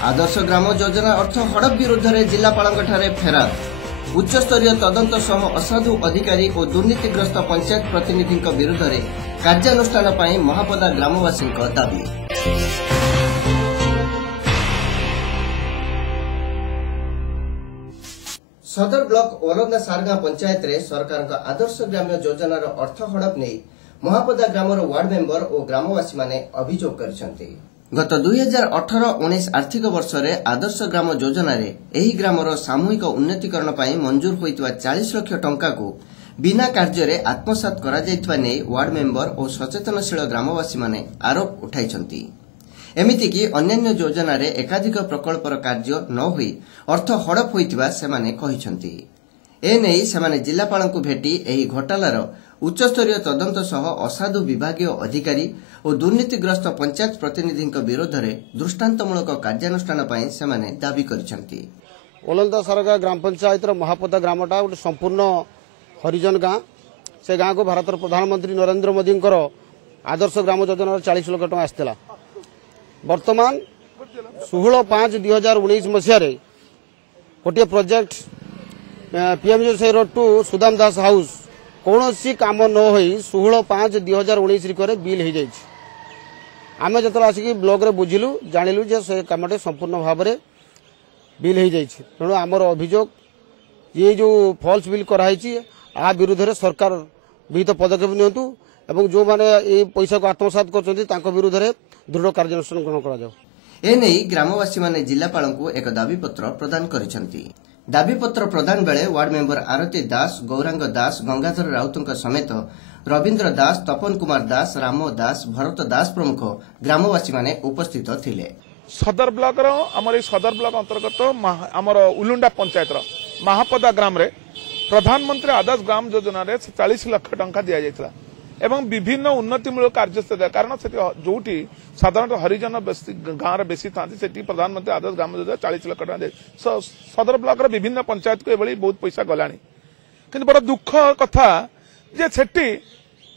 आदर्श ग्राम योजना अर्थ हड़प विरुद्ध में जिलापाल फेरार उच्चस्तरीय तदंत सह असाधु अधिकारी और दुर्नीतिग्रस्त पंचायत प्रतिनिधि विरुद्ध में कार्यानुष्ठान पर महापदा ग्रामवासी दाबी। सदर ब्लॉक ओलंदा सारगां पंचायत रे सरकार का आदर्श ग्राम्य योजनार अर्थ हड़प नहीं महापदा ग्रामर वार्ड मेंबर और ग्रामवासी माने अभियोग करछन्ते। गत 2018-19 आर्थिक वर्ष रे आदर्श ग्राम योजना रे एही ग्रामर सामूहिक उन्नतीकरण पई मंजूर होइतवा 40 लाख टंका को बिना कार्य रे आत्मसात करा जायतवा नै वार्ड मेंबर और सचेतनशील ग्रामवासी माने आरोप उठाइछन्ती। एमिति कि अन्य योजना रे एकाधिक प्रकल्पर कार्य न होई अर्थ हड़प होइतिबा सेमाने कहिसन्ती। एने सेमाने जिलापाल को भेटी एही घोटालार उच्चस्तरीय तदंत सह असाधु विभागीय अधिकारी और दुर्नीतिग्रस्त पंचायत प्रतिनिधि विरोध में दृष्टांतमूलक कार्यानुष्ठान पर सेमाने दाबी करिसन्ती। ओलंदा सारगा ग्राम पंचायत महापदा ग्रामटा गोटे संपूर्ण हरिजन गाँ से गाँ को भारत प्रधानमंत्री नरेंद्र मोदी आदर्श ग्राम योजना 40 लाख टका आसला। वर्तमान 16/5/2019 मसीह गोटे project PMG road to Sudam Das house कौन सी काम न हो 16/5/2019 बिल हो जाए। आम जो आसिक ब्लॉक रे बुझिलु जानिलु जे से कामटे संपूर्ण भाव में बिल हो जाए। तेणु आमर अभियोग ये जो फॉल्स बिल कराई आ विरुद्ध में सरकार विहित पदक्षेप नियंतु एवं जो माने ये पैसा को आत्मसात कर विरुद्ध में दृढ़ कार्यानुष्ठान ग्रहण करा। एने ग्रामवासी माने जिलापाल को एक दाबी पत्र प्रदान करिसन्ती। दाबी पत्र प्रदान बेले वार्ड मेंबर आरती दास, गौरांग दास, गंगाधर राउत समेत रवींद्र दास, तपन कुमार दास, राम दास, भरत दास प्रमुख ग्रामवासी माने उपस्थित थिले। सदर ब्लॉक सदर ब्लॉक अंतर्गत आमर उलुंडा पंचायत महापदा ग्राम रे प्रधानमंत्री आदर्श ग्राम योजना 40 लाख टंका दि जाइथिला एवं विभिन्न उन्नतिमूलक कार्य कारण जो साधारण हरिजन गाँव में बेसी था प्रधानमंत्री आदर्श ग्राम योजना 40 लाख टका सदर ब्लॉक विभिन्न पंचायत को ये बहुत पैसा गलानी। किंतु बड़ा दुख कथा जे सेठी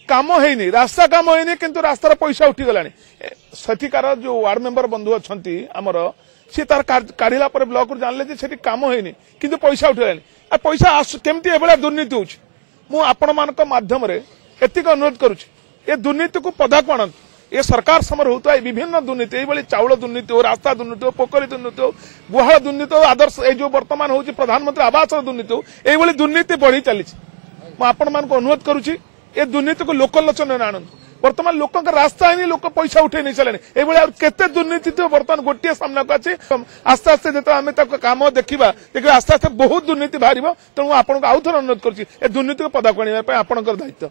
काम होनी रास्ता काम होनी किंतु रास्तार पैसा उठी गलानी। सेठिकार जो वार्ड मेंबर बंधु अच्छा आमर सी तार काढ़ला ब्लॉक जानले सेठी काम होनी किंतु पैसा उठिगलानी। पैसा केमती एभलिया दुर्नीति होउछि मु आपण मानक माध्यम रे एतिक अनुरोध करुछि ए दुर्नीति को पदाक आणंतु। ये सरकार समर होता है विभिन्न दुर्नीति ये चाउल दुर्नीति हो, रास्ता दुर्नीति हो, पोखरी दुर्नीति हो, गुहाल दुर्नीति हो, आदर्श ये जो वर्तमान होची प्रधानमंत्री आवास दुर्नीति हो, ये दुर्नीति बढ़ी चली। मु आपण मानक अनुरोध करुछि ए दुर्नीति को लोकलोचन में आणंतु। वर्तमान लोक रास्ता है लोक पैसा उठे नहीं चले ये केते दुर्नीति थी वर्तमान गोटे सामना को अच्छे आस्ते आस्ते जो आम कम देखा आस्ते आस्ते बहुत दुर्नीति बाहर। तेणु आपको आउ थे अनुरोध कर दुर्नीति को पदाक आने आपंकर दायित्व।